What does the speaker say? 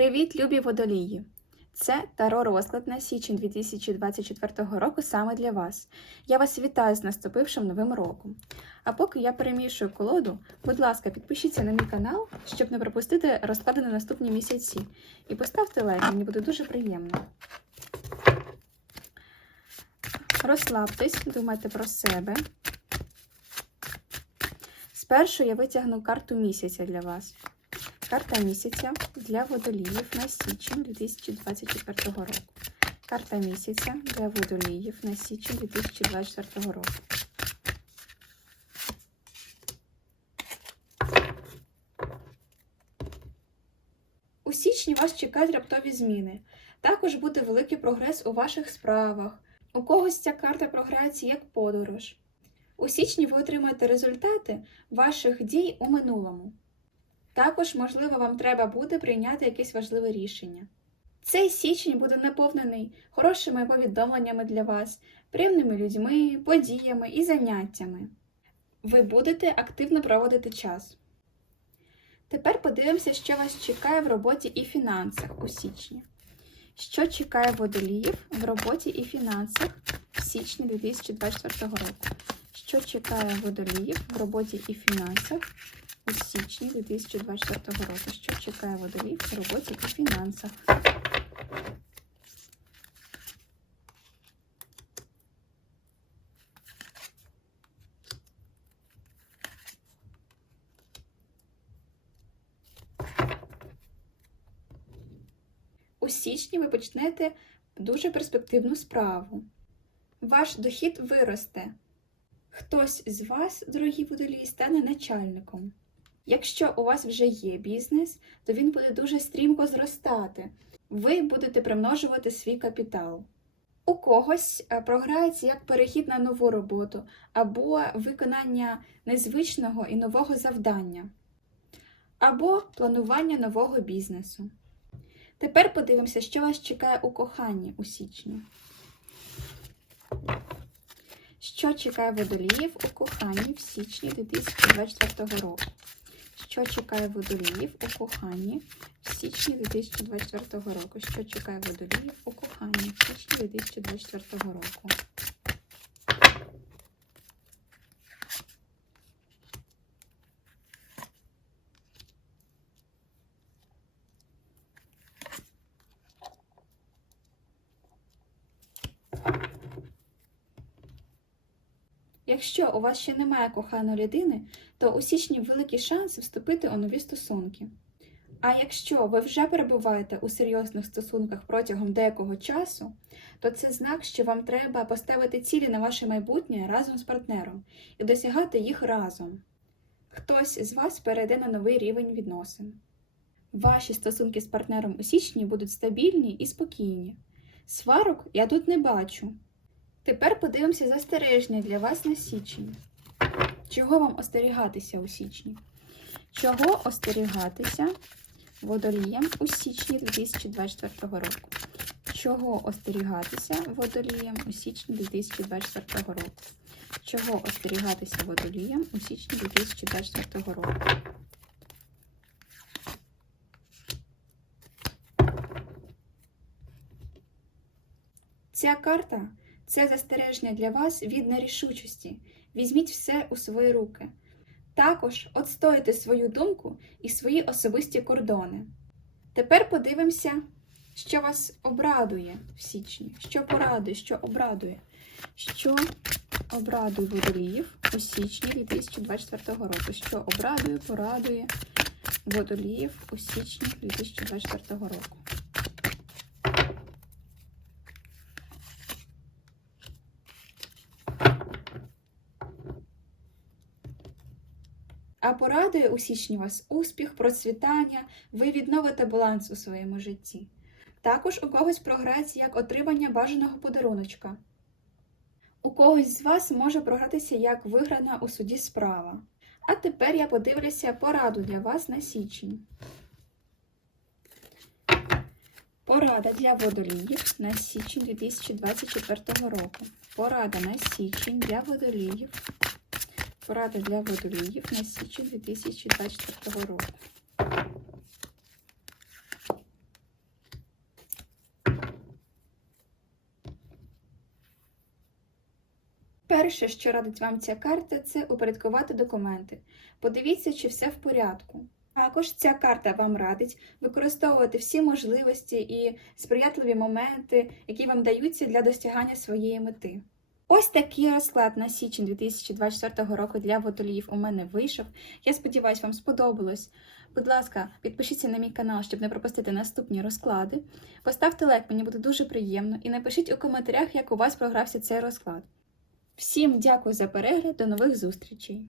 Привіт, любі водолії! Це таро розклад на січень 2024 року саме для вас. Я вас вітаю з наступившим новим роком. А поки я перемішую колоду, будь ласка, підпишіться на мій канал, щоб не пропустити розклади на наступні місяці. І поставте лайк, мені буде дуже приємно. Розслабтесь, думайте про себе. Спершу я витягну карту місяця для вас. Карта місяця для водоліїв на січень 2024 року. Карта місяця для водоліїв на січень 2024 року. У січні вас чекають раптові зміни. Також буде великий прогрес у ваших справах. У когось ця карта програється як подорож. У січні ви отримаєте результати ваших дій у минулому. Також, можливо, вам треба буде прийняти якесь важливе рішення. Цей січень буде наповнений хорошими повідомленнями для вас, приємними людьми, подіями і заняттями. Ви будете активно проводити час. Тепер подивимося, що вас чекає в роботі і фінансах у січні. Що чекає водоліїв в роботі і фінансах в січні 2024 року? Що чекає водоліїв в роботі і фінансах у січні 2024 року? Що чекає водоліїв в роботі і фінансах? У січні ви почнете дуже перспективну справу. Ваш дохід виросте. Хтось з вас, дорогі водолії, стане начальником. Якщо у вас вже є бізнес, то він буде дуже стрімко зростати. Ви будете примножувати свій капітал. У когось е, програється як перехід на нову роботу або виконання незвичного і нового завдання, або планування нового бізнесу. Тепер подивимося, що вас чекає у коханні у січні. Що чекає водоліїв у коханні в січні 2024 року? Що чекає водоліїв у коханні в січні 2024 року? Що чекає водоліїв у коханні в січні 2024 року? Якщо у вас ще немає коханої людини, то у січні великі шанси вступити у нові стосунки. А якщо ви вже перебуваєте у серйозних стосунках протягом деякого часу, то це знак, що вам треба поставити цілі на ваше майбутнє разом з партнером і досягати їх разом. Хтось з вас перейде на новий рівень відносин. Ваші стосунки з партнером у січні будуть стабільні і спокійні. Сварок я тут не бачу. Тепер подивимося застереження для вас на січень. Чого вам остерігатися у січні? Чого остерігатися водоліям у січні 2024 року? Чого остерігатися водоліям у січні 2024 року? Чого остерігатися водоліям у січні 2024 року? Ця карта це застереження для вас від нерішучості. Візьміть все у свої руки. Також отстоїте свою думку і свої особисті кордони. Тепер подивимося, що вас обрадує в січні, що порадує, що обрадує, що обрадує водоліїв у січні 2024 року. Що обрадує, порадує водоліїв у січні 2024 року. А порадує у січні вас успіх, процвітання, ви відновите баланс у своєму житті. Також у когось програється як отримання бажаного подаруночка. У когось з вас може програтися як виграна у суді справа. А тепер я подивлюся пораду для вас на січень. Порада для водоліїв на січень 2024 року. Порада на січень для водоліїв поради для водоліїв на січі 2024 року. Перше, що радить вам ця карта, це упорядкувати документи. Подивіться, чи все в порядку. Також ця карта вам радить використовувати всі можливості і сприятливі моменти, які вам даються для досягання своєї мети. Ось такий розклад на січень 2024 року для водоліїв у мене вийшов. Я сподіваюся, вам сподобалось. Будь ласка, підпишіться на мій канал, щоб не пропустити наступні розклади. Поставте лайк, мені буде дуже приємно, і напишіть у коментарях, як у вас програвся цей розклад. Всім дякую за перегляд, до нових зустрічей!